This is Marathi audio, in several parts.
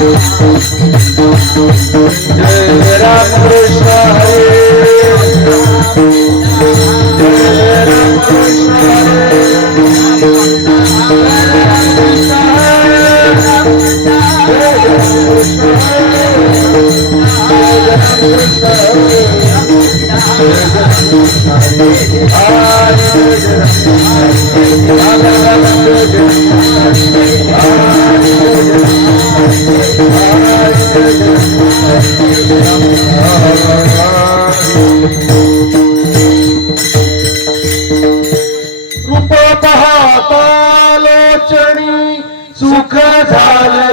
जय राम कृष्ण हरे जय राम कृष्ण हरे रूप पाहता लोचणी सुख झाले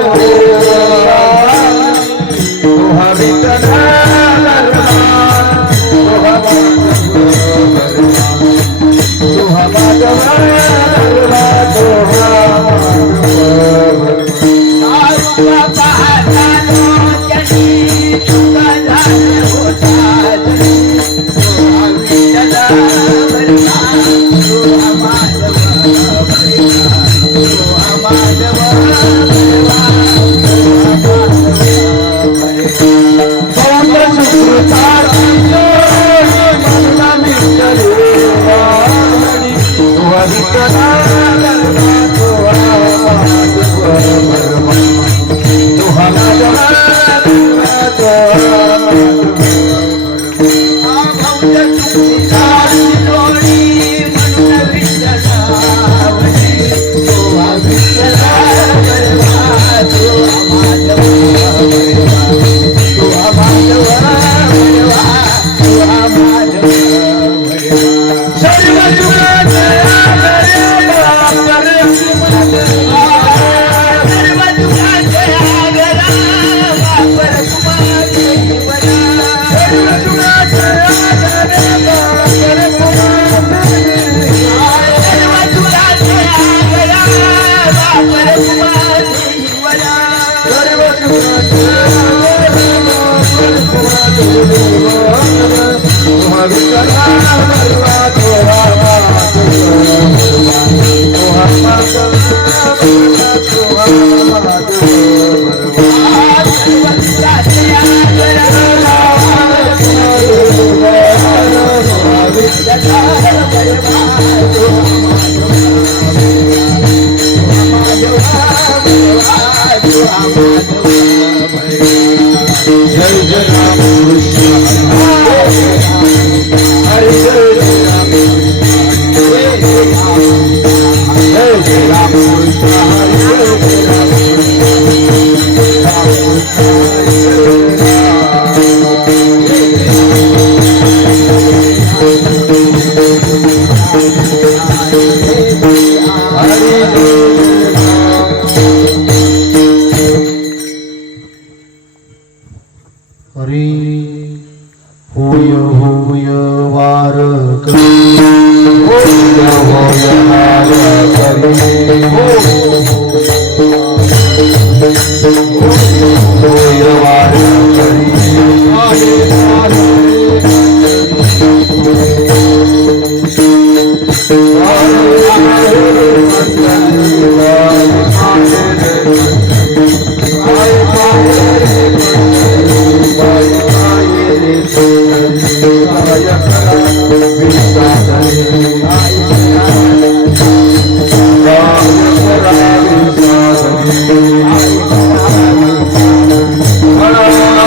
Hare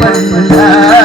पंढरी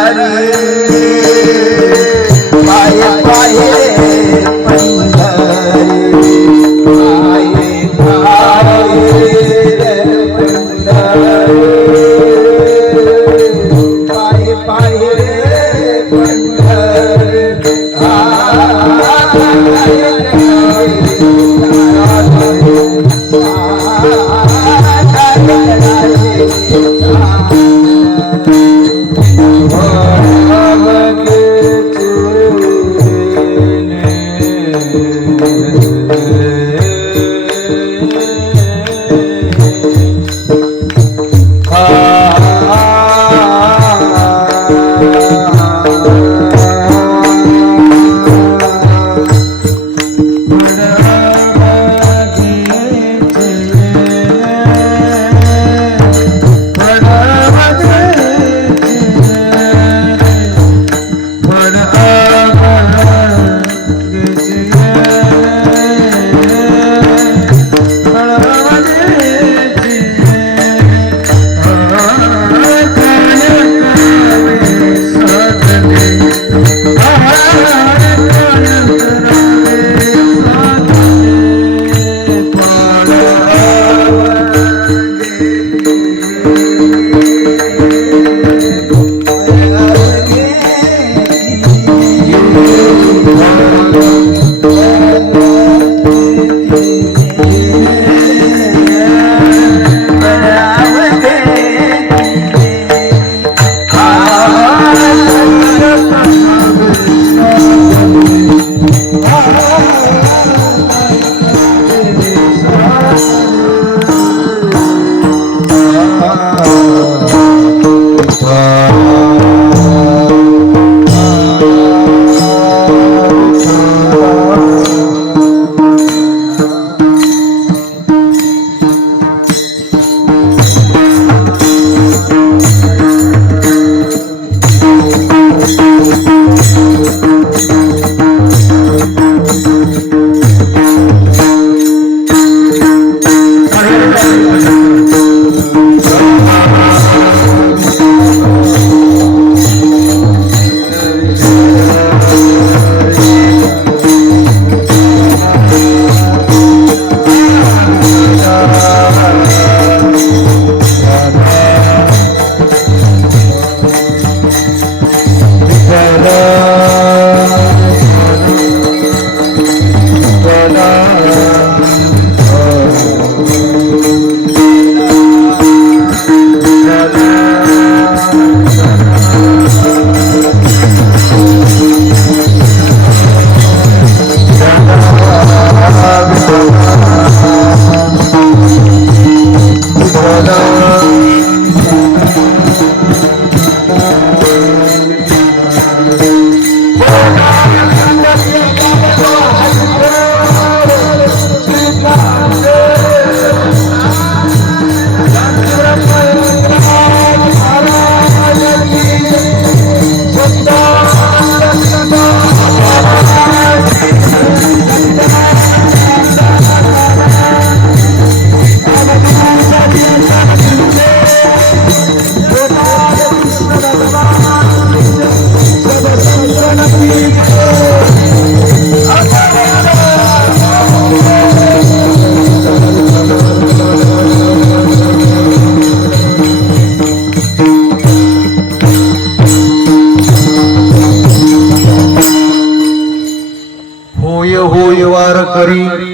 वारकरी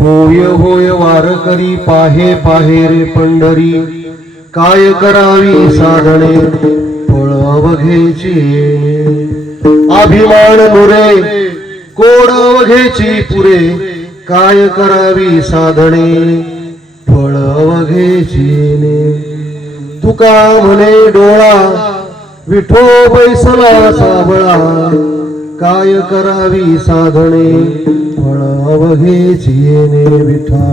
होय होय वारकरी पाहे पाहे रे पंढरी काय करावी साधने फळ अवघेची अभिमान नुरे कोड अवघेची पुरे काय करावी साधने फळ अवघेची तुका म्हणे डोळा विठो बैसला साबळा काय करावी साधने फळ अवघेची विठा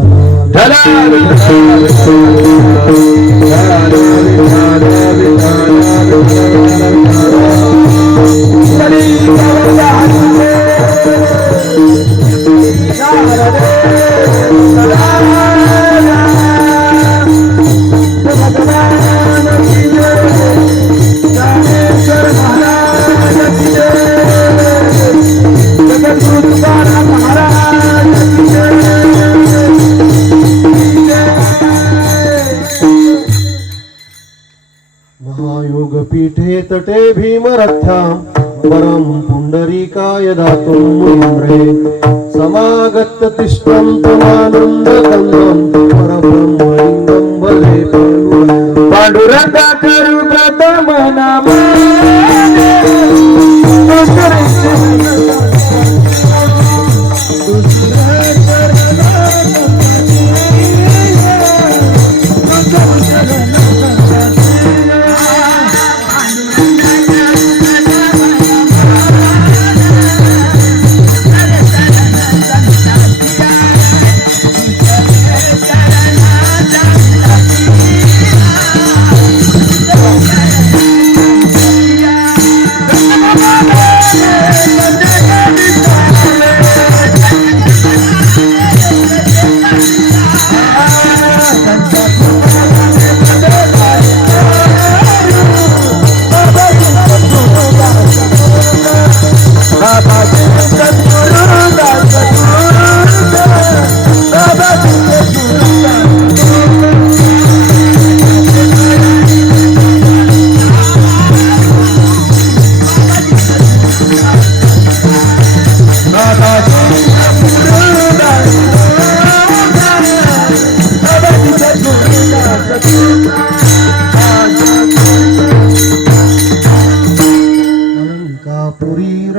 महायोग पीठे तटे भीमरथ्या परम पुंडरीकाय दातुं मुनीन्द्रे समागत तिष्ठन्तमानन्द कन्दं परब्रह्मलिङ्गं वन्दे पाण्डुरङ्ग करू प्रथम नाम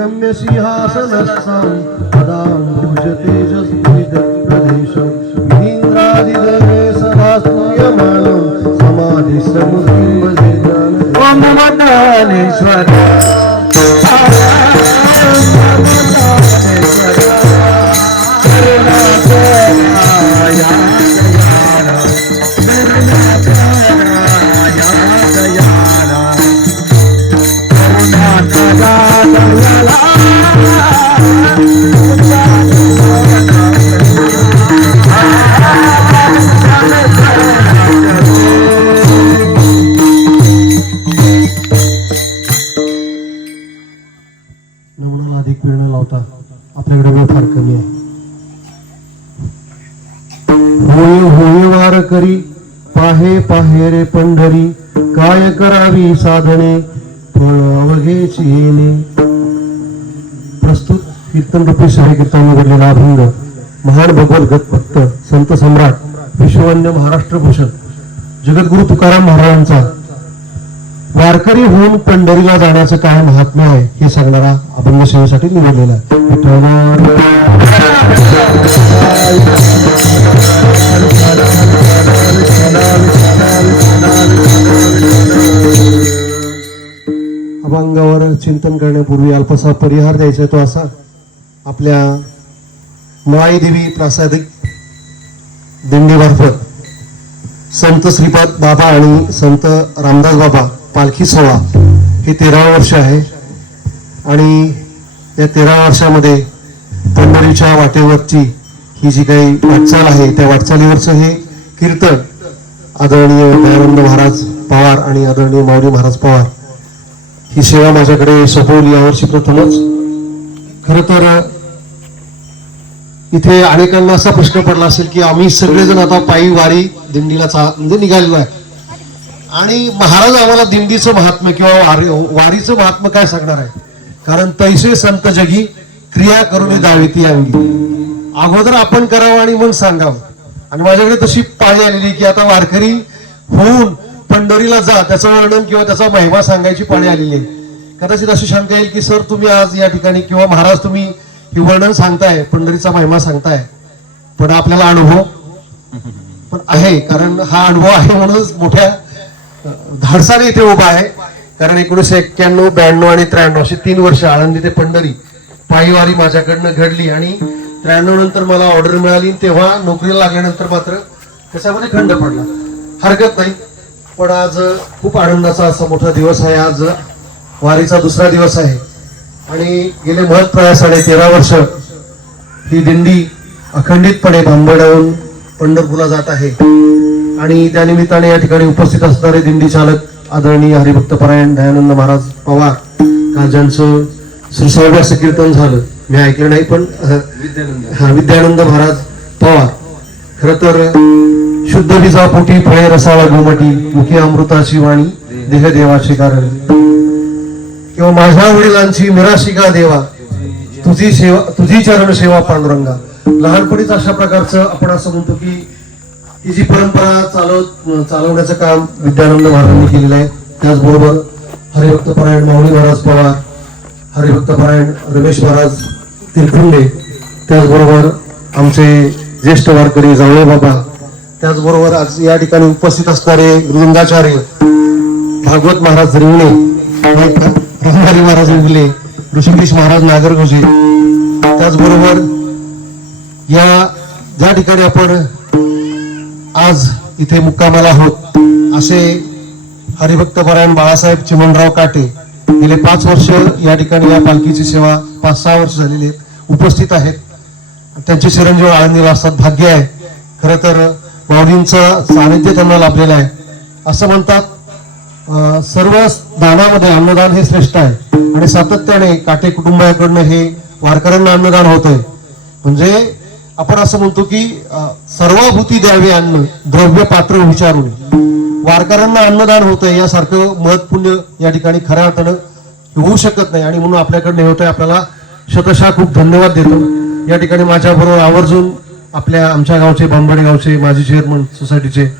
रम्य सिंहासनस्थं पदाम्बुज तेजस्विदप्रदेशं विधीन्द्रादिदेवे सभास्तूयमानं समाधिसमुखीं भजे ॐ वन्दनेश्वर अधिक वेळ न लावता आपल्याकडे वेळ फार कमी आहे. होय होय वारकरी पाहे पाहे रे पंढरी काय करावी साधने फळ अवघेची येणे. प्रस्तुत कीर्तन रूपी सभे कीर्तन घडलेला अभंग महान भगवत भक्त संत सम्राट विश्ववंद्य महाराष्ट्रभूषण जगद्गुरु तुकाराम महाराजांचा वारकरी होऊन पंढरीला जाण्याचं काय महात्म्य आहे हे सांगणारा अभंग सेवेसाठी निवडलेला अभंगावर चिंतन करण्यापूर्वी अल्पसा परिहार द्यायचा तो असा. आपल्या माई देवी प्रासादिक दिंडीमार्फत संत श्रीपाद बाबा आणि संत रामदास बाबा पालखी सोहळा हे 13 वर्ष आहे आणि या 13 वर्षामध्ये पंढरीच्या वाटेवरची ही जी काही वाटचाल आहे त्या वाटचालीवरचं हे कीर्तन आदरणीय दयानंद महाराज पवार आणि आदरणीय माऊली महाराज पवार ही सेवा माझ्याकडे सोपवली यावर्षी प्रथमच. खरं तर इथे अनेकांना असा प्रश्न पडला असेल की आम्ही सगळेजण आता पायी वारी दिंडीला म्हणजे निघालेलो आहे आणि महाराज आम्हाला दिंडीचं महात्म्य किंवा वारीचं महात्म्य काय सांगणार आहे. कारण तैसे संत जगी क्रिया करून दाविती अंगी. अगोदर आपण करावं आणि मग सांगावं. आणि माझ्याकडे तशी पाळी आलेली की आता वारकरी होऊन पंढरीला जा, त्याचं वर्णन किंवा त्याचा महिमा सांगायची पाळी आलेली आहे. कदाचित अशी शंका येईल की सर तुम्ही आज या ठिकाणी किंवा महाराज तुम्ही हे वर्णन सांगताय, पंढरीचा महिमा सांगताय, पण आपल्याला अनुभव पण आहे. कारण हा अनुभव आहे म्हणूनच मोठ्या धाडसाने इथे उभा आहे. कारण 1991, 92 आणि 93 अशी 3 वर्ष आळंदी ते पंढरी पायीवारी माझ्याकडनं घडली. आणि 93 नंतर मला ऑर्डर मिळाली. तेव्हा नोकरीला लागल्यानंतर मात्र त्याच्यामध्ये खंड पडला. हरकत नाही, पण आज खूप आनंदाचा असा मोठा दिवस आहे. आज वारीचा दुसरा दिवस आहे आणि गेले महत्प्रया 13.5 वर्ष ही दिंडी अखंडितपणे भांबडवून पंढरपूरला जात आहे. आणि त्यानिमित्ताने या ठिकाणी उपस्थित असणारे दिंडी चालक आदरणीय हरिभक्त परायण दयानंद महाराज पवार, काल ज्यांचं श्रीसौव्याचं कीर्तन झालं, मी ऐकलं नाही पण विद्यानंद महाराज पवार. खर तर शुद्ध बीजा पोटी फळे रसावा गोमटी, मुखी अमृताची वाणी देह देवाची कारण, किंवा माझ्या वडिलांची मिराशिका देवा, तुझी सेवा तुझी चरण सेवा पांडुरंगा. लहानपणीच अशा प्रकारचं आपण असं म्हणतो की ही जी परंपरा चालवण्याचं काम विद्यानंद महाराजांनी केलेलं आहे. त्याचबरोबर हरिभक्त परायण माऊली महाराज पवार, हरिभक्त परायण रमेश महाराज तिरखुंडे, त्याचबरोबर आमचे ज्येष्ठ वारकरी जावळे बाबा, त्याचबरोबर आज या ठिकाणी उपस्थित असणारे मृदंगाचार्य भागवत महाराज रिवणे, रंगारी महाराज उगले, ऋषिकेश महाराज नागरगोजे, त्याचबरोबर या ज्या ठिकाणी आपण आज इथे मुक्कामाला आहोत असे हरिभक्त परायण बाळासाहेब चिमणराव काटे गेले 5 वर्ष या ठिकाणी या पालखीची सेवा 5-6 वर्ष झालेली आहेत, उपस्थित आहेत. त्यांचे चिरंजीव आळंदीला असतात, भाग्य आहे. खरं तर माऊलींचं सानिध्य त्यांना लाभलेलं आहे. असं म्हणतात सर्व दानामध्ये अन्नदान हे श्रेष्ठ आहे आणि सातत्याने काटे कुटुंबाकडनं हे वारकऱ्यांना अन्नदान होतंय. म्हणजे आपण असं म्हणतो की सर्वभूती द्यावे अन्न, द्रव्य पात्र विचारून. वारकऱ्यांना अन्नदान होतंय यासारखं महत् पुण्य या ठिकाणी खऱ्या अर्थानं होऊ शकत नाही. आणि म्हणून आपल्याकडनं होतंय. आपल्याला शतशः खूप धन्यवाद देतो. या ठिकाणी माझ्या बरोबर आवर्जून आमच्या गावचे बांबडे गावचे माजी चेअरमन सोसायटीचे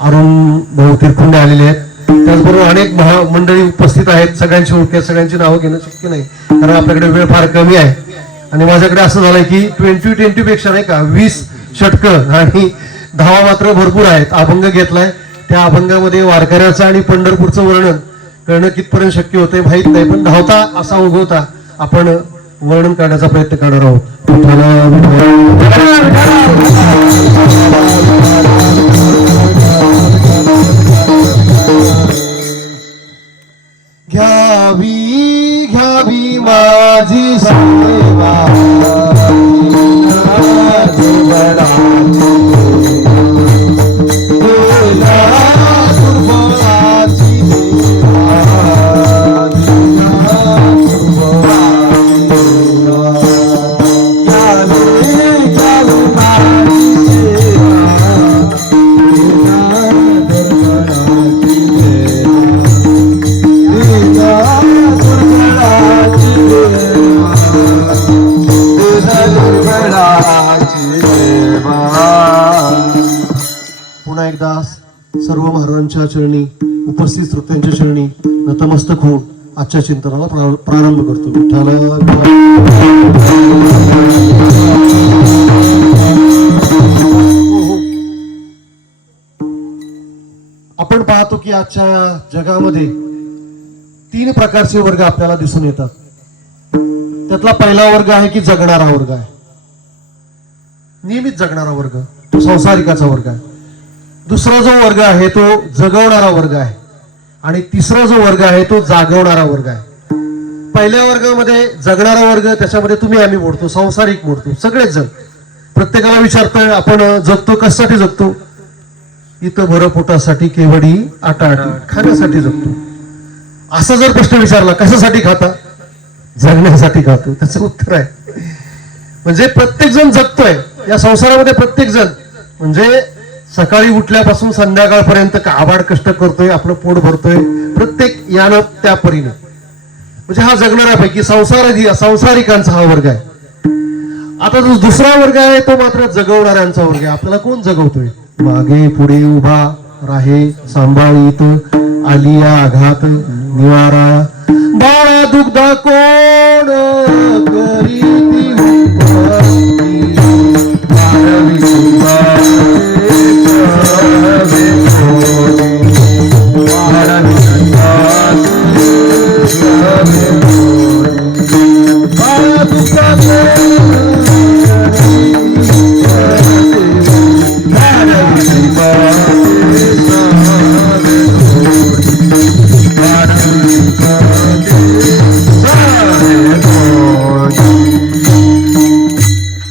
अरुण भाऊ तिरखुंडे आलेले आहेत. त्याचबरोबर अनेक मंडळी उपस्थित आहेत. सगळ्यांची ओळख, सगळ्यांची नावं घेणं शक्य नाही कारण आपल्याकडे वेळ फार कमी आहे. आणि माझ्याकडे असं झालंय की 20 पेक्षा नाही का 20 षटकं आणि धावा मात्र भरपूर आहेत. अभंग घेतलाय, त्या अभंगामध्ये वारकऱ्याचं आणि पंढरपूरचं वर्णन करणं कितपर्यंत शक्य होतंय माहित नाही, पण धावता असा उगवता आपण वर्णन करण्याचा प्रयत्न करणार आहोत. घ्यावी घ्यावी माझी सेवा, पुन्हा एकदा सर्व महाराजांच्या चरणी, उपस्थित श्रोत्यांच्या चरणी नतमस्तक होऊन आजच्या चिंतनाला प्रारंभ करतो. आपण पाहतो की आजच्या जगामध्ये 3 प्रकारचे वर्ग आपल्याला दिसून येतात. त्यातला पहिला वर्ग आहे की जगणारा वर्ग आहे, नियमित जगणारा वर्ग, तो संसारिकाचा वर्ग आहे. दुसरा जो वर्ग आहे तो जगवणारा वर्ग आहे आणि तिसरा जो वर्ग आहे तो जागवणारा वर्ग आहे. पहिल्या वर्गामध्ये जगणारा वर्ग, त्याच्यामध्ये तुम्ही आम्ही मोडतो, संसारिक मोडतो, सगळेच जण. प्रत्येकाला विचारतोय आपण जगतो कशासाठी जगतो? इथं भर पोटासाठी, केवडी आटाआटी, खाण्यासाठी जगतो. असा जर प्रश्न विचारला कशासाठी खाता? जगण्यासाठी खातो. त्याचं उत्तर आहे म्हणजे प्रत्येक जण जगतोय या संसारामध्ये. प्रत्येक जण म्हणजे सकाळी उठल्यापासून संध्याकाळपर्यंत आबाड कष्ट करतोय, आपलं पोट भरतोय, प्रत्येक यानं त्या परीनं. म्हणजे हा जगणाऱ्यापैकी संसारिकांचा हा वर्ग आहे. आता जो दुसरा वर्ग आहे तो मात्र जगवणाऱ्यांचा वर्ग आहे. आपल्याला कोण जगवतोय? मागे पुढे उभा राहे सांभाळीत आलिया आघात निवारा बाळा दुग्धा कोण करीती उपस्थिती.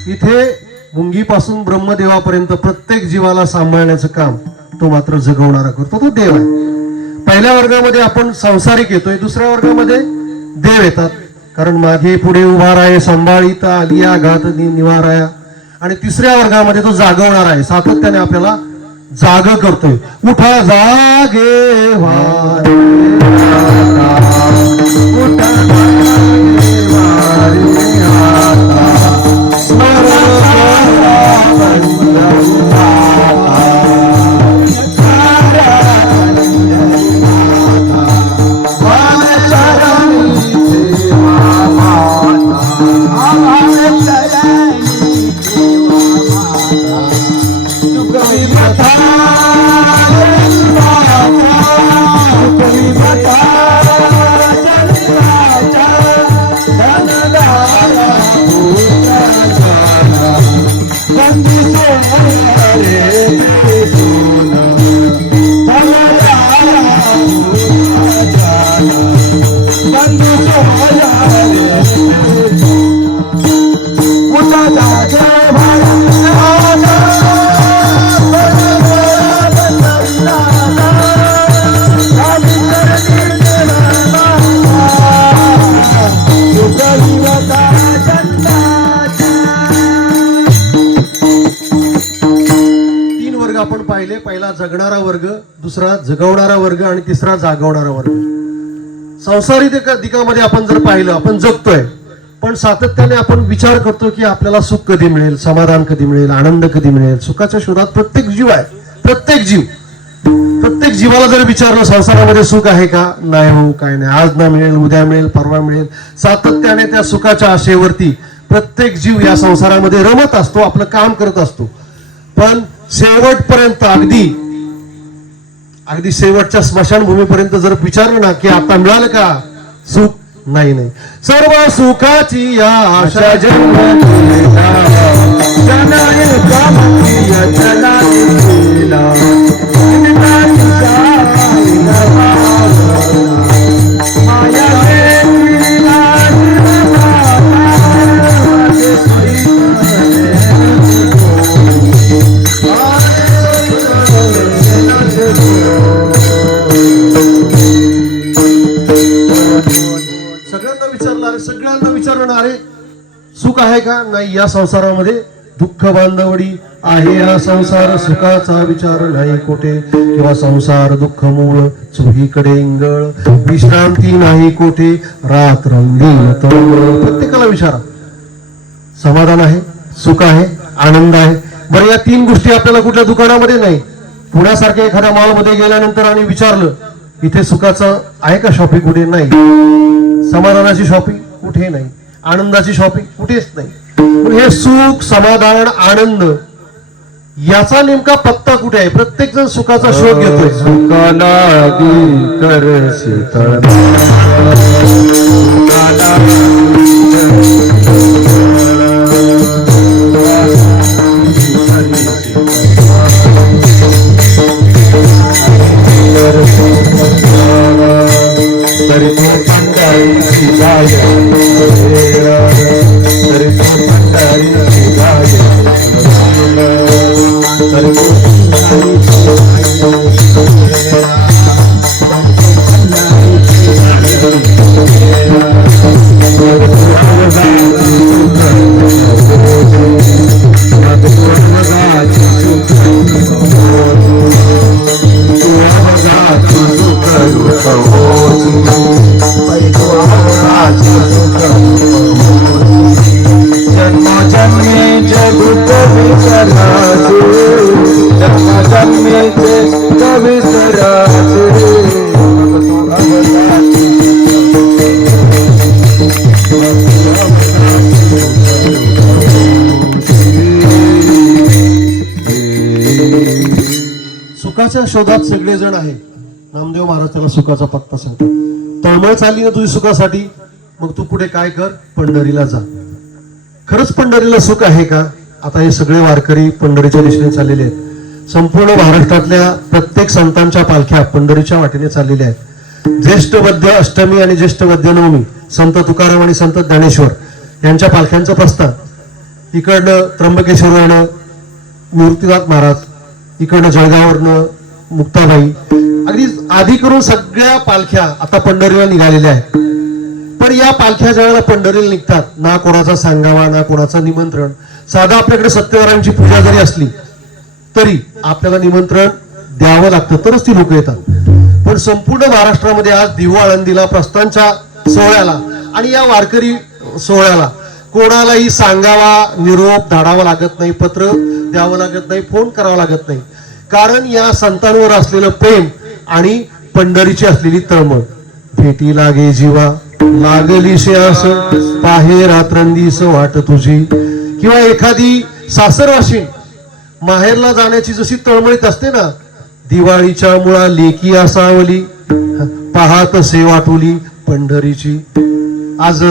इथे मुंगीपासून ब्रह्मदेवापर्यंत प्रत्येक जीवाला सांभाळण्याचं काम तो मात्र जगवणारा करतो, तो देव आहे. पहिल्या वर्गामध्ये आपण संसारिक येतोय, दुसऱ्या वर्गामध्ये देव येतात. कारण मागे पुढे उभा राहे सांभाळीत आलिया घात निवाराया. आणि तिसऱ्या वर्गामध्ये तो जागवणार आहे, सातत्याने आपल्याला जाग करतोय. उठा जागे वारे उठा जागे वारे आता पहिला जगणारा वर्ग, दुसरा जगवणारा वर्ग आणि तिसरा जागवणारा वर्ग. संसारिक दिकामध्ये आपण जर पाहिलं, आपण जगतोय पण सातत्याने आपण विचार करतो की आपल्याला सुख कधी मिळेल, समाधान कधी मिळेल, आनंद कधी मिळेल. सुखाच्या शोधात प्रत्येक जीव आहे. प्रत्येक जीवाला जर विचारलं संसारामध्ये सुख आहे का, नाही हो, काय नाही, आज ना मिळेल, उद्या मिळेल, परवा मिळेल. सातत्याने त्या सुखाच्या आशेवरती प्रत्येक जीव या संसारामध्ये रमत असतो, आपलं काम करत असतो. पण शेवटपर्यंत अगदी शेवटच्या स्मशानभूमीपर्यंत जर विचारलं ना की आता मिळालं का सुख, नाही. सर्व सुखाची या आशा सगळ्यांना विचारणारे सुख आहे का, नाही. या संसारामध्ये दुःख बांधवडी आहे हा संसार, सुखाचा विचार नाही कोठे. किंवा संसार दुःख मूळ चोहीकडे इंगळ, विश्रांती नाही कोठे, रात्र प्रत्येकाला विचारा. समाधान आहे, सुख आहे, आनंद आहे. बरं, या तीन गोष्टी आपल्याला कुठल्या दुकानामध्ये नाही. पुण्यासारख्या एखाद्या मॉलमध्ये गेल्यानंतर आणि विचारलं इथे सुखाचं आहे का शॉपिंग, कुठे नाही. समाधानाची शॉपिंग कुठे नाही, आनंदाची शॉपिंग कुठेच नाही. हे सुख, समाधान, आनंद याचा नेमका पत्ता कुठे आहे? प्रत्येक जण सुखाचा शोध घेतोय. सुखाला Thank you. सुखाच्या शोधात सगळेजण आहे. नामदेव महाराज त्याला सुखाचा पत्ता सांगतात. तळमळ चालली ना तुझी सुखासाठी, मग तू पुढे काय कर, पंढरीला जा. खरंच पंढरीला सुख आहे का? आता हे सगळे वारकरी पंढरीच्या दिशेने चाललेले आहेत. संपूर्ण महाराष्ट्रातल्या प्रत्येक संतांच्या पालख्या पंढरीच्या वाटेने चाललेल्या आहेत. ज्येष्ठ वद्य अष्टमी आणि ज्येष्ठ वद्य नवमी संत तुकाराम आणि संत ज्ञानेश्वर यांच्या पालख्यांचं प्रस्थान. इकडनं त्र्यंबकेश्वरवरनं मूर्तिनाथ महाराज, इकडनं जळगाववरनं मुक्ताबाई, अगदी आधी करून सगळ्या पालख्या आता पंढरीला निघालेल्या आहेत. पण या पालख्या ज्यावेळेला पंढरीला निघतात, ना कोणाचा सांगावा ना कोणाचं निमंत्रण. साधा आपल्याकडे सत्यनारायणची पूजा जरी असली तरी आपल्याला निमंत्रण द्यावं लागतं, तरच ती लोक येतात. पण संपूर्ण महाराष्ट्रामध्ये आज दिव आळंदीला प्रस्थानच्या सोहळ्याला आणि या वारकरी सोहळ्याला कोणालाही सांगावा, निरोप धाडावा लागत नाही, पत्र द्यावं लागत नाही, फोन करावा लागत नाही. कारण या संतांवर असलेलं प्रेम आणि पंढरीची असलेली तळमळ. भेटी लागे जीवा लागली श्यास, पाहे रात्रंदिस वाट तुझी. किंवा एखादी सासरवाशी माहेरला जाण्याची जशी तळमळीत असते ना, दिवाळीच्या मुळा लेकी असावली, पाहात से वाटुली पंढरीची. आज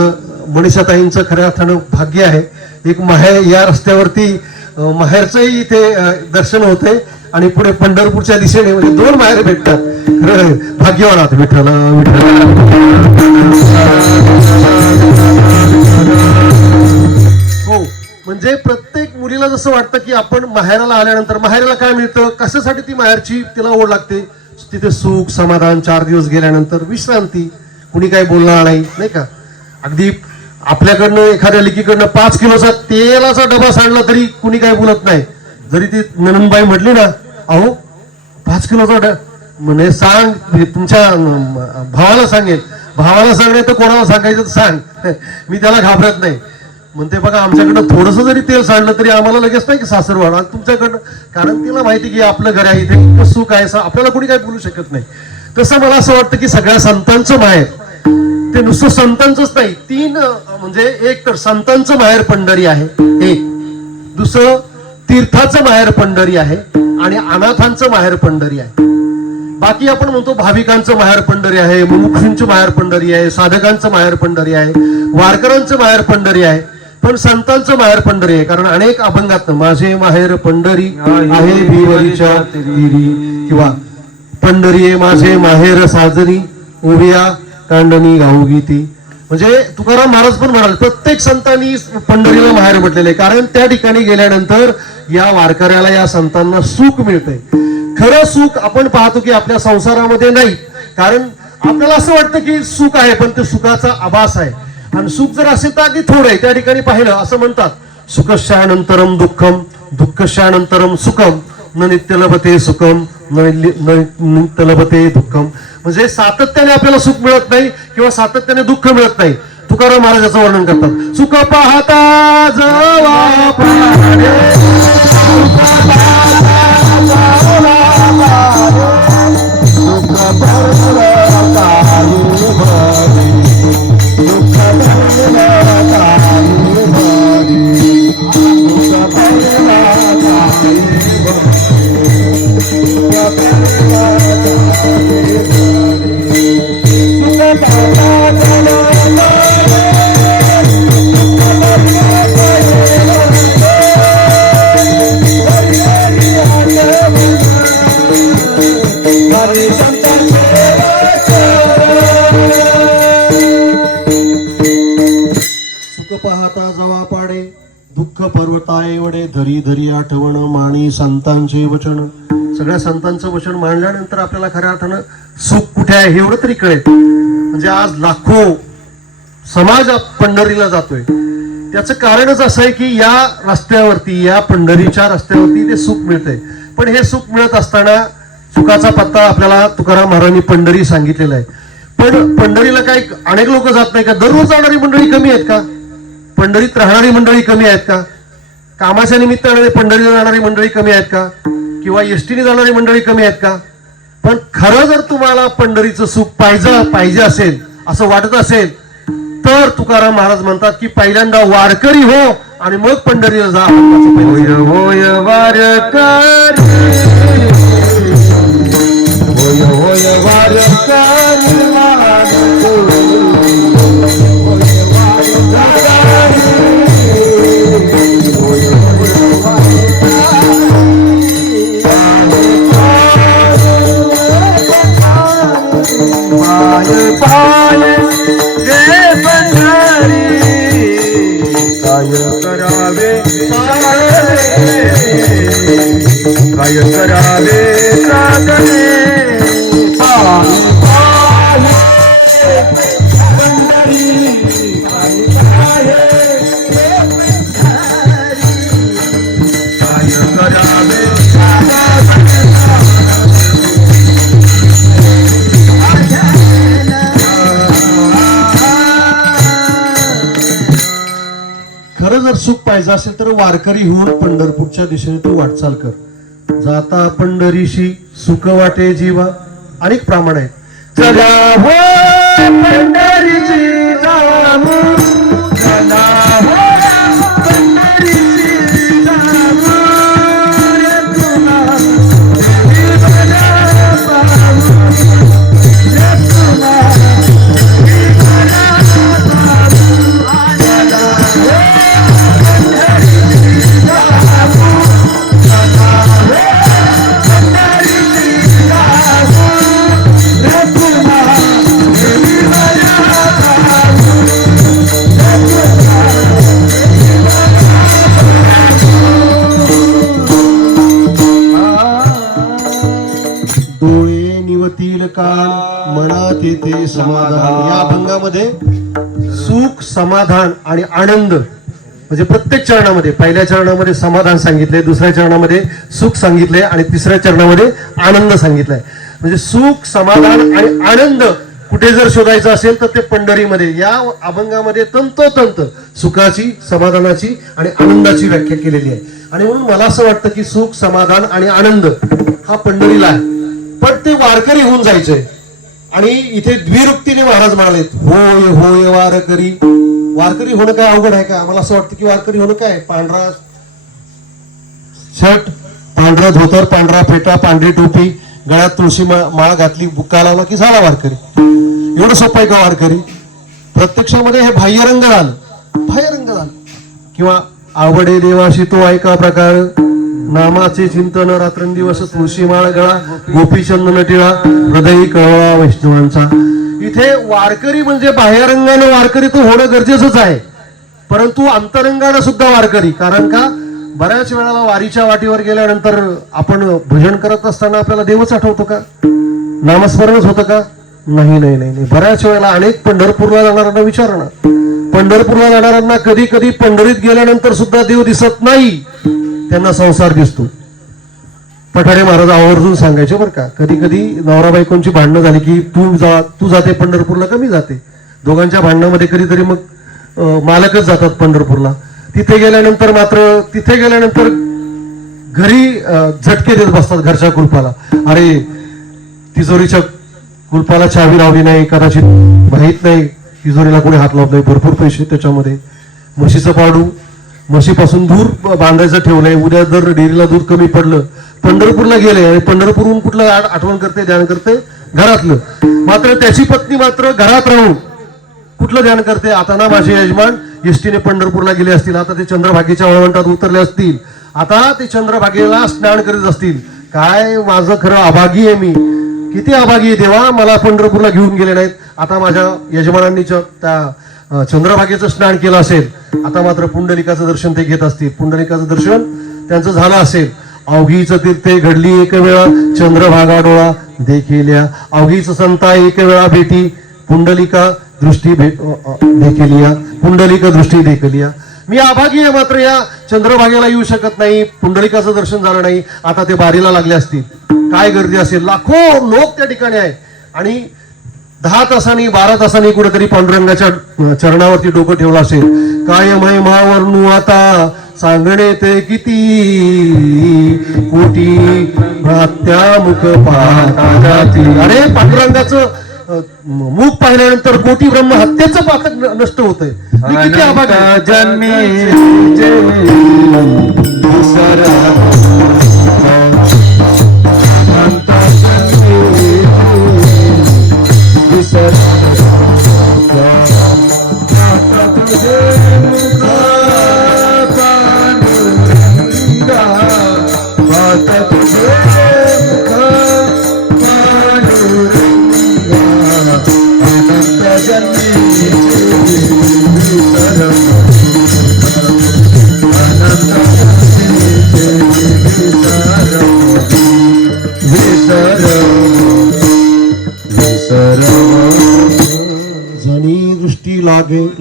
मनीषाताईंचं खऱ्या अर्थानं भाग्य आहे. एक माहेर या रस्त्यावरती माहेरचंही इथे दर्शन होते आणि पुढे पंढरपूरच्या दिशेने म्हणजे दोन माहेर भेटतात. खरं भाग्यवान आहात. विठ्ठल विठ्ठल. हो, म्हणजे प्रत्येक मुलीला जसं वाटतं की आपण माहेराला आल्यानंतर माहेराला काय मिळतं, कशासाठी ती माहेरची तिला ओढ लागते, तिथे सुख समाधान, 4 दिवस गेल्यानंतर विश्रांती, कुणी काही बोलणार नाही, नाही का. अगदी आपल्याकडनं एखाद्या लेकीकडनं 5 किलोचा तेलाचा डबा सांडला तरी कुणी काही बोलत नाही. जरी ती ननंदबाई म्हटली ना, अहो 5 किलोचा म्हणे सांग, तुमच्या भावाला सांगेल. भावाला सांगणे तर कोणाला सांगायचं तर सांग, मी त्याला घाबरत नाही. म्हणते बघा आमच्याकडनं थोडंसं जरी तेल सांडलं तरी आम्हाला लगेच नाही की सासरवाड तुमच्याकडनं, कारण तिला माहिती की आपलं घर आहे, इथे इतकं सुख आहे, आपल्याला कोणी काही बोलू शकत नाही. तसं मला असं वाटतं की सगळ्या संतांचं माहेर ते नुसतं संतांचंच नाही, 3 म्हणजे एक तर संतांचं माहेर पंढरी आहे, एक दुसरं तीर्थाचं माहेर पंढरी आहे आणि अनाथांचं माहेर पंढरी आहे. बाकी आपण म्हणतो भाविकांचं माहेर पंढरी आहे, मुमुक्षूंचं माहेर पंढरी आहे, साधकांचं माहेर पंढरी आहे, वारकऱ्यांचं माहेर पंढरी आहे. पण संतांचं माहेर पंढरी आहे. कारण अनेक अभंगात माझे माहेर पंढरी आहे भिवरीच्या तीरी, किंवा पंढरी आहे माझे माहेर साजरी, उभ्या कांडणी गाऊ गीती. म्हणजे तुकाराम महाराज पण म्हणाले प्रत्येक संतांनी पंढरीला माहेर म्हटलेलं आहे. कारण त्या ठिकाणी गेल्यानंतर या वारकऱ्याला, या संतांना सुख मिळतंय. खरं सुख आपण पाहतो की आपल्या संसारामध्ये नाही. कारण आपल्याला असं वाटतं की सुख आहे, पण ते सुखाचा आभास आहे. आणि सुख जर असेल तर अगदी थोडं आहे. त्या ठिकाणी पाहिलं असं म्हणतात, सुखशानंतरम दुःखम दुःखशानंतरम सुखम न नित्य लभते सुखम न नित्य लभते दुःखम. म्हणजे सातत्याने आपल्याला सुख मिळत नाही किंवा सातत्याने दुःख मिळत नाही. तुकाराम महाराजाचं वर्णन करतात, सुख पाहता जवा पाहणे, पाहता जवा पाडे दुःख पर्वताय वडे, धरी धरी आठवण माणी संतांचे वचन. सगळ्या संतांचं वचन मांडल्यानंतर आपल्याला खऱ्या अर्थानं सुख कुठे आहे हे एवढं तरी कळेल. म्हणजे आज लाखो समाज पंढरीला जातोय, त्याचं कारणच असं आहे की या रस्त्यावरती, या पंढरीच्या रस्त्यावरती ते सुख मिळतंय. पण हे सुख मिळत असताना सुखाचा पत्ता आपल्याला तुकाराम महाराजांनी पंढरी सांगितलेला आहे. पण पंढरीला काही अनेक लोक जात नाही का? दररोज जाणारी मंडळी कमी आहेत का? पंढरीत राहणारी मंडळी कमी आहेत का? कामाच्या निमित्ताने पंढरीला जाणारी मंडळी कमी आहेत का? किंवा एसटीने जाणारी मंडळी कमी आहेत का? पण खरं जर तुम्हाला पंढरीचं सुख पाहिजे असेल, असं वाटत असेल, तर तुकाराम महाराज म्हणतात की पहिल्यांदा वारकरी हो आणि मग पंढरीला जा. होय होय वारकरी साधने पाहे पाहे पंढरी पाहे पाहे काय करावे खरं जर सुख पाहिजे असेल तर वारकरी होऊन पंढरपूरच्या दिशेने तू वाटचाल कर. जाता पंढरीशी सुख वाटे जीवा. अनेक प्रमाण आहेत. चला हो पंढरीची जाऊ, चला हो पंढरीची जाऊ, रे तुला विठ्ठला पाहू, रे तुला विठ्ठला पाहू. चला हो डोळे निवतील कान मनात येते समाधान. या अभंगामध्ये सुख समाधान आणि आनंद म्हणजे प्रत्येक चरणामध्ये, पहिल्या चरणामध्ये समाधान सांगितले, दुसऱ्या चरणामध्ये सुख सांगितले आणि तिसऱ्या चरणामध्ये आनंद सांगितलाय. म्हणजे सुख समाधान आणि आनंद कुठे जर शोधायचं असेल तर ते पंढरीमध्ये. या अभंगामध्ये तंतोतंत सुखाची, समाधानाची आणि आनंदाची व्याख्या केलेली आहे. आणि म्हणून मला असं वाटतं की सुख समाधान आणि आनंद हा पंढरीला आहे, पण ते वारकरी होऊन जायचंय. आणि इथे द्विरुक्तीने महाराज म्हणाले होय होय वारकरी. वारकरी होणं काय अवघड आहे का? मला असं वाटतं की वारकरी होणं काय, पांढरा शर्ट, पांढरा धोतर, पांढरा फेटा, पांढरी टोपी, गळ्यात तुळशी माळ घातली, बुक्का लावला की झाला वारकरी. एवढं सोपं आहे का वारकरी? प्रत्यक्षामध्ये हे बाह्यरंग झालं, बाह्यरंग झालं. किंवा आवडे देवाशी तो ऐका प्रकार, नामाचे चिंतन रात्रंदिवस, तुळशी माळ गळा, गोपीचंदन टिळा, हृदय कळवा वैष्णवांचा. इथे वारकरी म्हणजे बाह्यरंगानं वारकरी तो होणं गरजेचंच आहे, परंतु अंतरंगानं सुद्धा वारकरी. कारण का, बऱ्याच वेळेला वारीच्या वाटेवर गेल्यानंतर आपण भजन करत असताना आपल्याला देवच आठवतो का? नामस्मरणच होतं का? नाही नाही नाही. बऱ्याच वेळेला अनेक पंढरपूरला जाणाऱ्यांना विचारा ना, पंढरपूरला जाणाऱ्यांना कधी कधी पंढरीत गेल्यानंतर सुद्धा देव दिसत नाही, त्यांना संसार दिसतो. पठारे महाराज आवर्जून सांगायचे बरं का, कधी कधी नवरा बायकोंची भांडणं झाली की तू जाते पंढरपूरला का मी जाते, दोघांच्या भांडणामध्ये कधीतरी मग मालकच जातात पंढरपूरला. तिथे गेल्यानंतर घरी झटके देत बसतात घरच्या कुलपाला. अरे तिजोरीच्या कुलपाला चावी लावली नाही, कदाचित माहीत नाही, तिजोरीला कोणी हात लावत नाही, भरपूर पैसे त्याच्यामध्ये. म्हशीचं पाडू, म्हशीपासून दूर बांधायचं ठेवलंय, उद्या जर डेअरीला दूध कमी पडलं. पंढरपूरला गेले आणि पंढरपूरहून कुठलं आठवण करते, ध्यान करते घरातलं. मात्र त्याची पत्नी मात्र घरात राहून कुठलं ध्यान करते, आता ना माझे यजमान एसटीने पंढरपूरला गेले असतील, आता ते चंद्रभागेच्या वळवंटात उतरले असतील, आता ते चंद्रभागेला स्नान करीत असतील. काय माझं खरं अभागी आहे, मी किती अभागी आहे देवा, मला पंढरपूरला घेऊन गेले नाहीत. आता माझ्या यजमानांनी त्या चंद्रभागेचं स्नान केलं असेल, आता मात्र पुंडलिकाचं दर्शन ते घेत असतील, पुंडलिकाचं दर्शन त्यांचं झालं असेल. अवघीच तीर्थे घडली एक वेळा, चंद्रभागा डोळा देखिल्या, अवघीच संता एक वेळा भेटी, पुंडलिका दृष्टी देखिलिया, पुंडलिक दृष्टी देखलिया. मी अभागी आहे, मात्र या चंद्रभागेला येऊ शकत नाही, पुंडलिकाचं दर्शन झालं नाही. आता ते बारीला लागले असतील, काय गर्दी असेल, लाखो लोक त्या ठिकाणी आहे. आणि 10 तासांनी 12 तासांनी कुठेतरी पांडुरंगाच्या चरणावरती डोकं ठेवलं असेल. काय महिमावर्णू आता सांगणे ते किती, कोटी मुख पाहता जाती. अरे पांडुरंगाचं मुख पाहिल्यानंतर कोटी ब्रह्म हत्येचं पातक नष्ट होतंय. किती अभागा जन्मी आनंद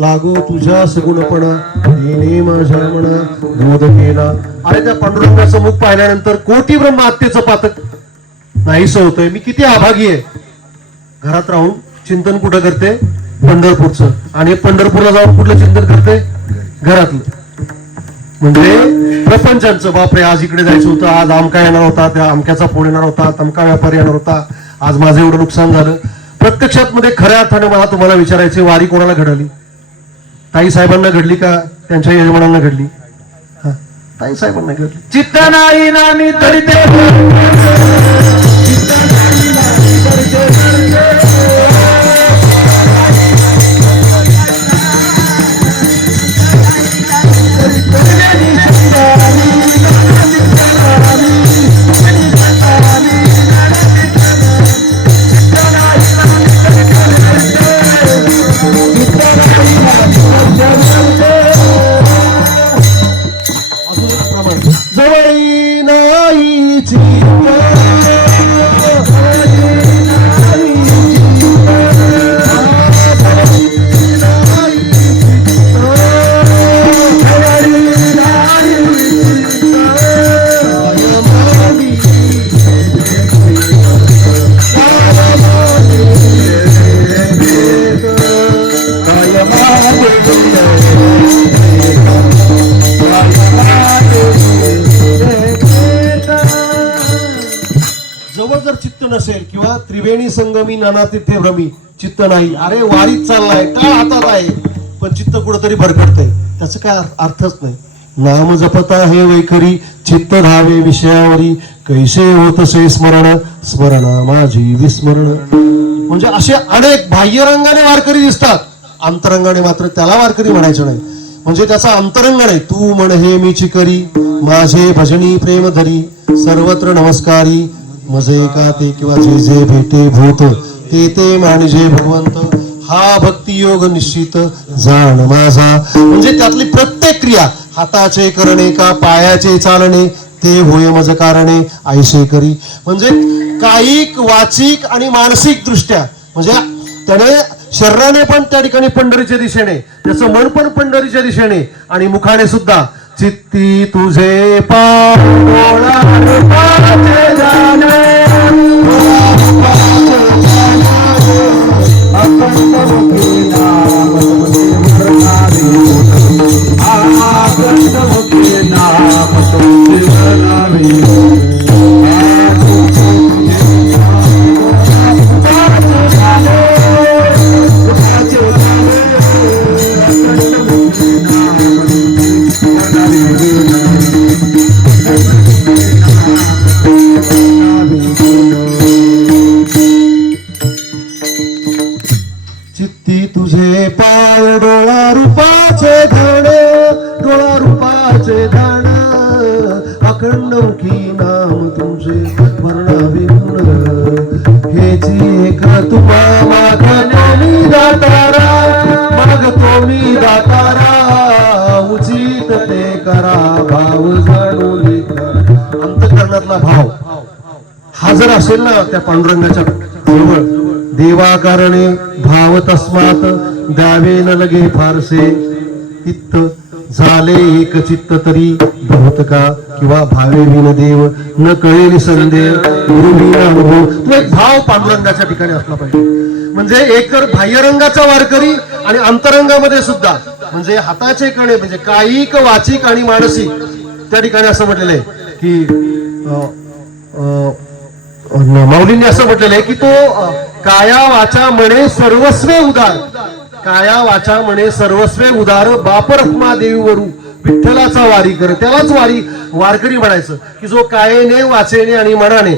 लागो तुझ्या सगुणपणा देणे माझ्या म्हणा बोध केला. अरे त्या पांडुरंगाचं मुख पाहिल्यानंतर कोटी ब्रह्महत्येचं पातक नाहीस होतंय. मी किती अभागी आहे. घरात राहून चिंतन कुठं करते पंढरपूरचं, आणि पंढरपूरला जाऊन कुठलं चिंतन करते घरातलं. म्हणजे प्रपंचांचं. बापरे, आज इकडे जायचं होतं, आज आमका येणार होता, त्या आमक्याचा फोन येणार होता, तमका व्यापारी येणार होता, आज माझं एवढं नुकसान झालं. प्रत्यक्षात मध्ये खऱ्या अर्थाने मला तुम्हाला विचारायचे, वारी कोणाला घडली? ताई साहेबांना घडली का त्यांच्या यजमानांना घडली? ताई साहेबांना घडली. चित्त नाही नामी तरी ते नसेल किंवा त्रिवेणी संगमी नाना तिथे भ्रमी चित्त नाही. अरे वारीत चाललाय, टाळ हातात आहे, पण चित्त कुठंतरी भरकटतंय. त्याचं काय अर्थच नाही. नाम जपता हे वैखरी चित्त धावे विषयावरी कैसे होतसे स्मरण स्मरण माझी विस्मरण. म्हणजे असे अनेक बाह्यरंगाने वारकरी दिसतात, अंतरंगाने मात्र त्याला वारकरी म्हणायचं नाही. म्हणजे त्याचा अंतरंग नाही. तू म्हण हे मी चिकरी माझे भजनी प्रेम धरी सर्वत्र नमस्कारी मजे का ते किंवा जे जे भेटे भूत ते ते मानिजे भगवंत हा भक्ती योग निश्चित जाण माझा. म्हणजे त्यातली प्रत्येक क्रिया हाताचे करणे का पायाचे चालणे ते होय मज कारणे ऐसे करी. म्हणजे कायिक वाचिक आणि मानसिक दृष्ट्या म्हणजे त्याने शरीराने पण त्या ठिकाणी पंढरीच्या दिशेने, त्याचं मन पण पंढरीच्या दिशेने, आणि मुखाने सुद्धा चित्ती तुझे तुझे पाय डोळा रूपाचे धण, डोळा रूपाचे धण अखंड मुखी नाम तुझे वर्णावे गुण. हेची एक तुम्हा मागतो मी दातारा, मागतो मी दातारा उचित ते करा भाव जाणून. अंतःकरणातला भाव हा जर असेल ना त्या पांडुरंगाच्या जवळ, देवा कारणे भाव तस्मात द्यावे न लगे फारसे इत्त झाले एक चित्त तरी बहुत का किंवा भावे विन देव न कळेल संदेह अनुभव. तो एक भाव पांडुरंगाच्या ठिकाणी असला पाहिजे. म्हणजे एक तर बाह्यरंगाचा वारकरी आणि अंतरंगामध्ये सुद्धा म्हणजे हाताचे कणे म्हणजे कायिक वाचिक आणि मानसिक. त्या ठिकाणी असं म्हटलेलं आहे की माऊलींनी असं म्हटलेलं आहे की तो काया वाचा म्हणे सर्वस्वे उदार, काया वाचा म्हणे सर्वस्वे उदार बाप रखमा देवीवरू विठ्ठलाचा वारी कर. त्यालाच वारकरी म्हणायचं की जो कायेने वाचेने आणि मनाने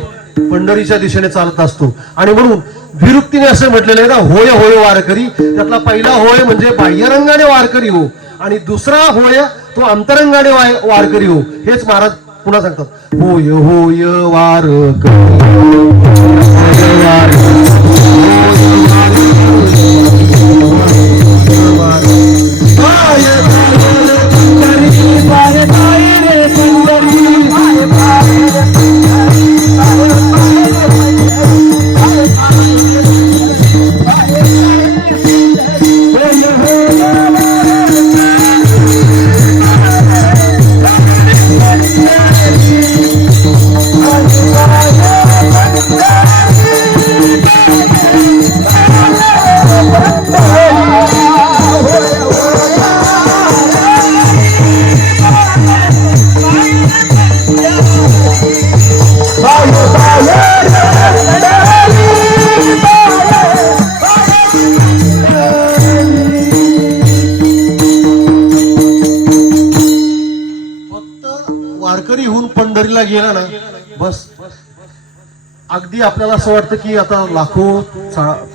पंढरीच्या दिशेने चालत असतो. आणि म्हणून विरुक्तीने असं म्हटलेलं आहे ना, होय होय वारकरी. त्यातला पहिला होय म्हणजे बाह्यरंगाने वारकरी हो, आणि दुसरा होय तो अंतरंगाने वारकरी हो. हेच महाराज पुन्हा सांगतात, होय होय वारकरी Hey, अगदी आपल्याला असं वाटतं की आता लाखो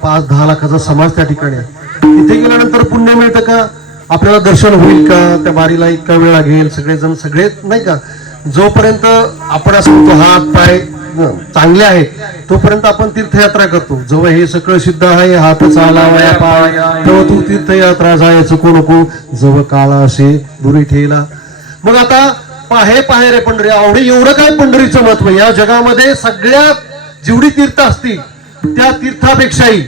5-10 लाखाचा समाज त्या ठिकाणी आहे. तिथे गेल्यानंतर पुण्य मिळतं का, आपल्याला दर्शन होईल का, त्या बारीला इतका वेळ लागेल, सगळेजण सगळे नाही का, जोपर्यंत आपण असं म्हणतो हात पाय चांगले आहेत तोपर्यंत आपण तीर्थयात्रा करतो. जेव्हा हे सगळं सिद्ध आहे, हात चालावया पाय, तेव्हा तू तीर्थयात्रा जायचं को नको, जेव्हा काळा असे दुरी ठेला. मग आता पाहे पाहे रे पंढरी, आवडे एवढं काय पंढरीचं महत्व. या जगामध्ये सगळ्यात जेवढी तीर्थ असतील त्या तीर्थापेक्षाही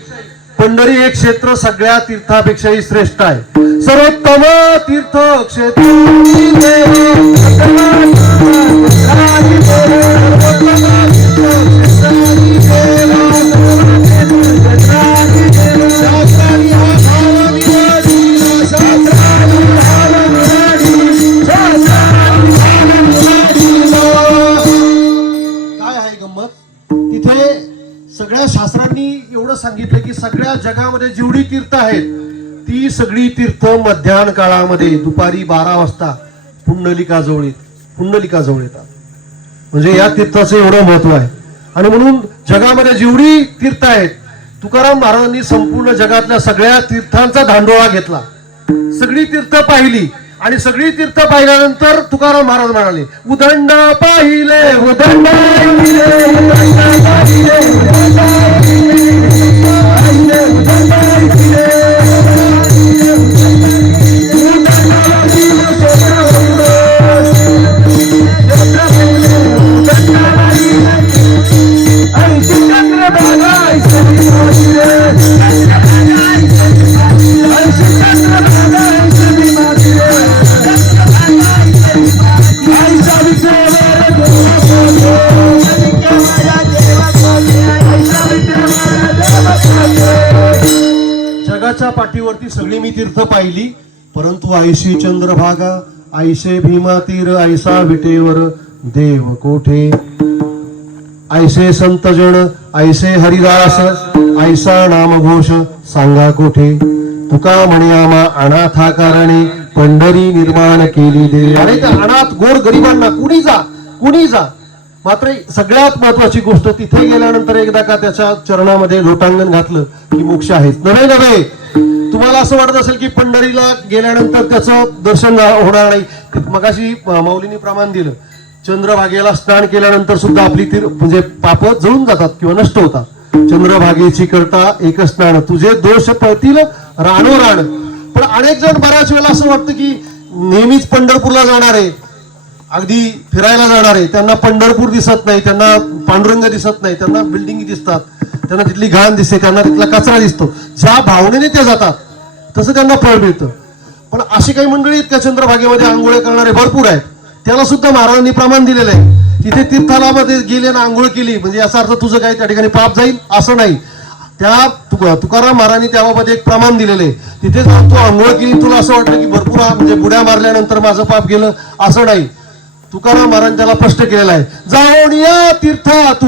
पंढरी एक क्षेत्र सगळ्या तीर्थापेक्षाही श्रेष्ठ आहे. सर्वोत्तम तीर्थ क्षेत्र काय आहे गंमत, तिथे सगळ्या शास्त्रांनी एवढं सांगितलं की सगळ्या जगामध्ये जेवढी तीर्थ आहेत ती सगळी तीर्थ मध्यान्ह काळामध्ये दुपारी 12 वाजता पुंडलिकाजवळ येतात. म्हणजे या तीर्थाचं एवढं महत्व आहे. आणि म्हणून जगामध्ये जेवढी तीर्थ आहेत, तुकाराम महाराजांनी संपूर्ण जगातल्या सगळ्या तीर्थांचा धांडोळा घेतला, सगळी तीर्थ पाहिली. आणि सगळी तीर्थ पाहिल्यानंतर तुकाराम महाराज म्हणाले, उदंड पाहिले उदंड जगाच्या पाठीवरती सगळी मी तीर्थ पाहिली, परंतु ऐशी चंद्रभागा, ऐसे भीमा तीर, ऐसा विटेवर देव कोठे, ऐसे संत जन, ऐसे हरिदास, ऐसा नामघोष सांगा कोठे. तुका म्हणे आम्हा अनाथा कारणे पंढरी निर्माण केली दे. अरे त्या अनाथ गोर गरिबांना कुणी जा. मात्र सगळ्यात महत्वाची गोष्ट, तिथे गेल्यानंतर एकदा का त्याच्या चरणामध्ये लोटांगण घातलं की मोक्ष आहेच. नव्हे, तुम्हाला असं वाटत असेल की पंढरीला गेल्यानंतर त्याचं दर्शन होणार नाही. मगाशी माऊलींनी प्रमाण दिलं, चंद्रभागेला स्नान केल्यानंतर सुद्धा आपली म्हणजे पाप जळून जातात किंवा नष्ट होतात. चंद्रभागेची करता एक स्नान, तुझे दोष पळतील राणोराण. पण अनेक जण बऱ्याच वेळेला असं वाटतं की नेहमीच पंढरपूरला जाणार आहे, अगदी फिरायला जाणार आहे, त्यांना पंढरपूर दिसत नाही, त्यांना पांडुरंग दिसत नाही, त्यांना बिल्डिंग दिसतात, त्यांना तिथली घाण दिसते, त्यांना तिथला कचरा दिसतो. ज्या भावनेने ते जातात तसं त्यांना फळ मिळतं. पण अशी काही मंडळी इतक्या चंद्रभागेमध्ये आंघोळ करणारे भरपूर आहेत. त्याला सुद्धा महाराजांनी प्रमाण दिलेलं आहे. तिथे तीर्थाला मध्ये गेले ना आंघोळ केली म्हणजे याचा अर्थ तुझं काही त्या ठिकाणी पाप जाईल असं नाही. त्या तुकाराम महाराजांनी त्याबाबत एक प्रमाण दिलेलं आहे. तिथे जाऊन तू आंघोळ केली, तुला असं वाटलं की भरपूर म्हणजे बुड्या मारल्यानंतर माझं पाप गेलं, असं नाही. तुकाराम महाराज त्याला स्पष्ट केलेला आहे, जाऊन या तीर्था तू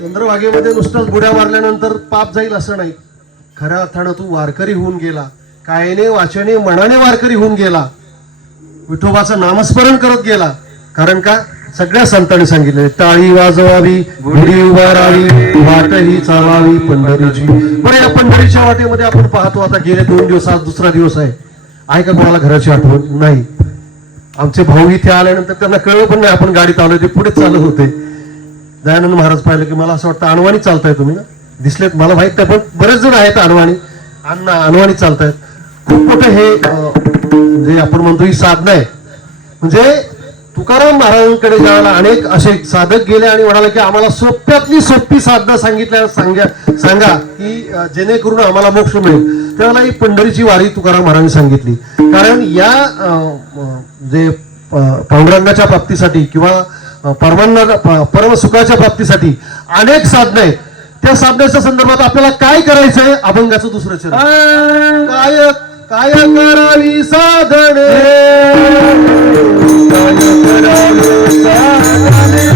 चंद्रभागेमध्ये नुसतंच बुड्या मारल्यानंतर पाप जाईल असं नाही. खऱ्या अर्थानं तू वारकरी होऊन गेला, कायने वाचने मनाने वारकरी होऊन गेला, विठोबाचं नामस्मरण करत गेला. कारण का, सगळ्या संतांनी सांगितले, टाळी वाजवावी, घोडी उभारावी, वाटही चालावी पंढरीची. बरं, या पंढरीच्या वाटेमध्ये आपण पाहतो आता गेले 2 दिवस, आज दुसरा दिवस आहे का कोणाला घराची आठवण नाही. आमचे भाऊ इथे आल्यानंतर त्यांना कळलं पण नाही आपण गाडीत आलोय, ते पुढेच चालत होते. दयानंद महाराज पाहिलं की मला असं वाटतं अनवाणी चालताय तुम्ही ना, दिसलेत मला माहित नाही पण बरेच जण आहेत अनवाणी चालतायत. खूप मोठं हे जे आपण म्हणतो ही साधना आहे. म्हणजे तुकाराम महाराजांकडे ज्यावेळेला अनेक असे साधक गेले आणि म्हणाले की आम्हाला सोप्यातली सोपी साधना सांगा की जेणेकरून आम्हाला मोक्ष मिळेल, त्यावेळेला ही पंढरीची वारी तुकाराम महाराजांनी सांगितली. कारण या जे पांडुरंगाच्या प्राप्तीसाठी किंवा परम सुखाच्या प्राप्तीसाठी अनेक साधना आहेत. त्या साधनेच्या संदर्भात आपल्याला काय करायचंय, अभंगाचं दुसरं चरण, काय काय करावी साधने काय करावे साधने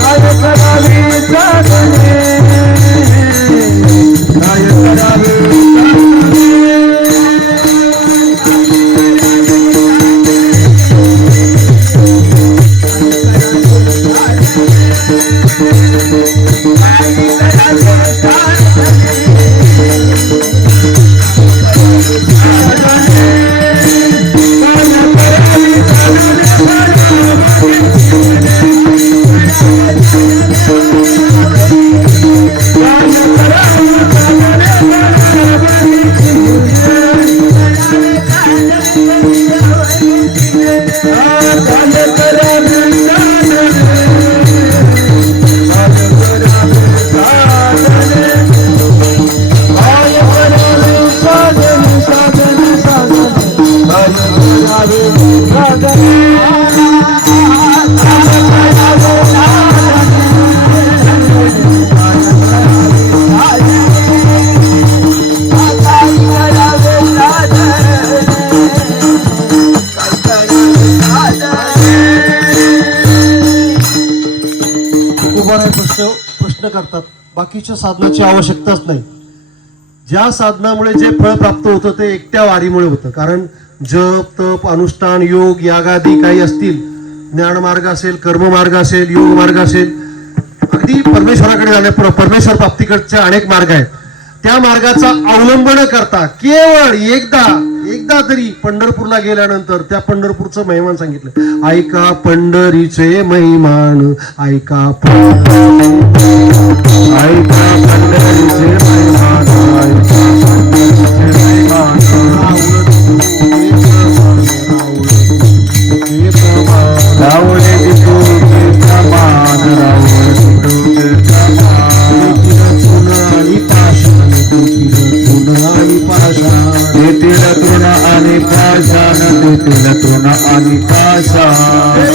काय करावे साधने काय करावे प्रश्न करतात बाकीच्या साधनाची आवश्यकताच नाही. ज्या साधनामुळे जे फळ प्राप्त होतं ते एकट्या वारीमुळे होतं. कारण जप तप अनुष्ठान योग यागादी काही असतील, ज्ञानमार्ग असेल, कर्ममार्ग असेल, योग मार्ग असेल, अगदी परमेश्वराकडे जाण्या परमेश्वर प्राप्तीकडचे अनेक मार्ग आहेत. त्या मार्गाचा अवलंब न करता केवळ एकदा तरी पंढरपूरला गेल्यानंतर त्या पंढरपूरचं महिमान सांगितलं. ऐका पंढरीचे महिमान, ऐका पंढरीचे महिमान, रावळे तुझे प्रमाण रावळे तुझे देतील तृण आणि पाषाण देतील तृण आणि पाषाण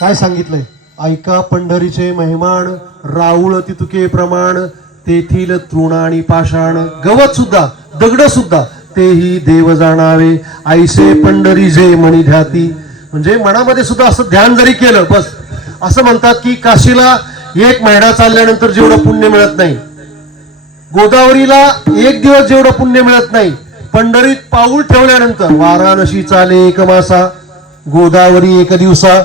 काय सांगितलंय? ऐका पंढरीचे महिमान, राऊळ तितुके प्रमाण, तेथील तृण आणि पाषाण, गवत सुद्धा दगड सुद्धा तेही देव जाणावे, ऐसे पंढरी जे मनी ध्याती. म्हणजे मनामध्ये सुद्धा असं ध्यान जरी केलं, बस असं म्हणतात की काशीला 1 महिना चालल्यानंतर जेवढं पुण्य मिळत नाही, गोदावरीला 1 दिवस जेवढं पुण्य मिळत नाही, पंढरीत पाऊल ठेवल्यानंतर वाराणसी चाले 1 मासा, गोदावरी 1 दिवसा.